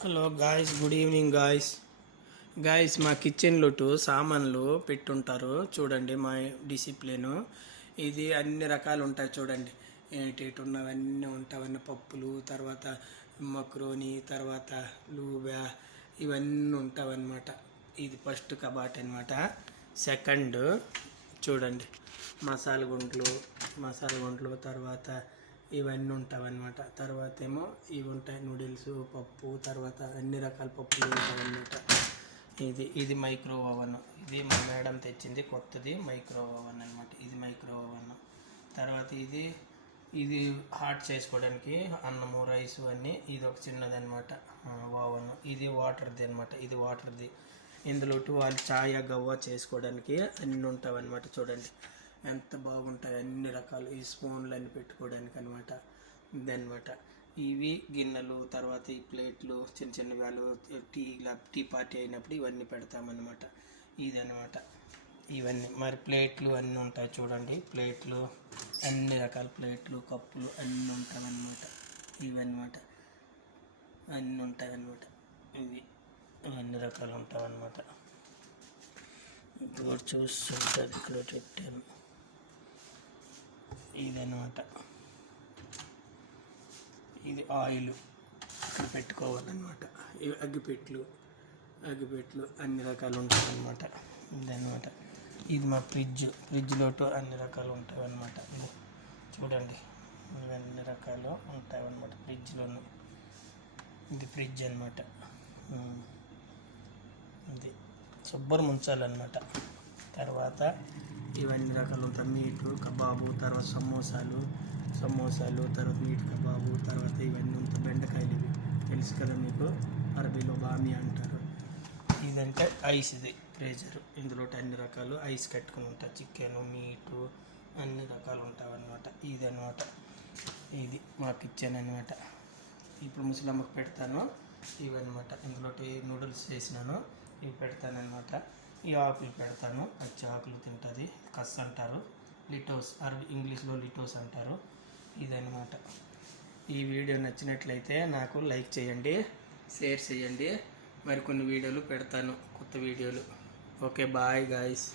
Hello guys, good evening guys. మా కిచెన్లో సామాన్లు పెట్టుంటారు చూడండి. మా డిసిప్లిన్ ఇది అన్ని రకాలు ఉంటాయి చూడండి. ఏంటి ఉన్నవన్నీ ఉంటావన్నీ పప్పులు, తర్వాత మక్రోని, తర్వాత లూబా, ఇవన్నీ ఉంటావన్నమాట. ఇది ఫస్ట్ కబాట్ అనమాట. సెకండ్ చూడండి మసాలా గుంట్లు, తర్వాత ఇవన్నీ ఉంటావన్నమాట. తర్వాత ఏమో ఇవి ఉంటాయి నూడిల్స్, పప్పు, తర్వాత అన్ని రకాల పప్పులు ఉంటాయన్నమాట. ఇది మైక్రో ఓవెన్. ఇది మా మేడం తెచ్చింది కొత్తది మైక్రో ఓవెన్ అనమాట. ఇది మైక్రో ఓవెన్. తర్వాత ఇది హాట్ చేసుకోవడానికి అన్నము, రైసు అన్నీ. ఇది ఒక చిన్నది అనమాట ఓవెన్. ఇది వాటర్ది అనమాట. ఇది వాటర్ది. ఇందులో వాళ్ళు ఛాయ గవ్వ చేసుకోవడానికి అన్నీ ఉంటావన్నమాట. చూడండి ఎంత బాగుంటాయి అన్ని రకాలు. ఈ స్పూన్లు అన్ని పెట్టుకోవడానికి అనమాట. ఇదనమాట. ఇవి గిన్నెలు, తర్వాత ఈ ప్లేట్లు చిన్న చిన్న వాళ్ళు టీ పార్టీ అయినప్పుడు ఇవన్నీ పెడతామన్నమాట. ఇదనమాట. ఇవన్నీ మరి ప్లేట్లు అన్నీ ఉంటాయి చూడండి. ప్లేట్లు అన్ని రకాల ప్లేట్లు, కప్పులు అన్నీ ఉంటాయన్నమాట. ఇవన్నమాట అన్నీ ఉంటాయన్నమాట. ఇవి అన్ని రకాలు ఉంటాయన్నమాట. ఇప్పుడు చూస్తుంటారు ఇక్కడ పెట్టాను. ఇదనమాట. ఇది ఆయిల్ ఇక్కడ పెట్టుకోవాలన్నమాట. ఇవి అగ్గిపెట్లు అన్ని రకాలు ఉంటాయన్నమాట. ఇదనమాట. ఇది మా ఫ్రిడ్జ్లో అన్ని రకాలు ఉంటాయన్నమాట. ఇది చూడండి ఇవన్నీ రకాలు ఉంటాయన్నమాట ఫ్రిడ్జ్లోను. ఇది ఫ్రిడ్జ్ అనమాట. ఇది శుభ్రం ఉంచాలన్నమాట. తర్వాత ఇవన్నీ రకాలు ఉంటాయి. మీటు కబాబు, తర్వాత సమోసాలు, తర్వాత మీట్ కబాబు, తర్వాత ఇవన్నీ ఉంటాయి. బెండకాయలు ఇవి తెలుసు కదా మీకు, అరబీలో బామి అంటారు. ఇదంటే ఐస్, ఇది ఫ్రీజర్. ఇందులో అన్ని రకాలు ఐస్ కట్టుకుని ఉంటాయి. చికెను, మీటు అన్ని రకాలు ఉంటాయన్నమాట. ఇదనమాట. ఇది మా కిచెన్ అనమాట. ఇప్పుడు ముసలమ్మకి పెడతాను ఇవన్నమాట. ఇందులో నూడిల్స్ చేసినాను, ఇవి పెడతానమాట. ఈ ఆకులు పెడతాను, పచ్చి ఆకులు తింటుంది. కస్ అంటారు, లిటోస్, ఇంగ్లీష్లో లిటోస్ అంటారు. ఇదన్నమాట. ఈ వీడియో నచ్చినట్లయితే నాకు లైక్ చేయండి, షేర్ చేయండి. మరికొన్ని వీడియోలు పెడతాను, కొత్త వీడియోలు. Okay, bye guys.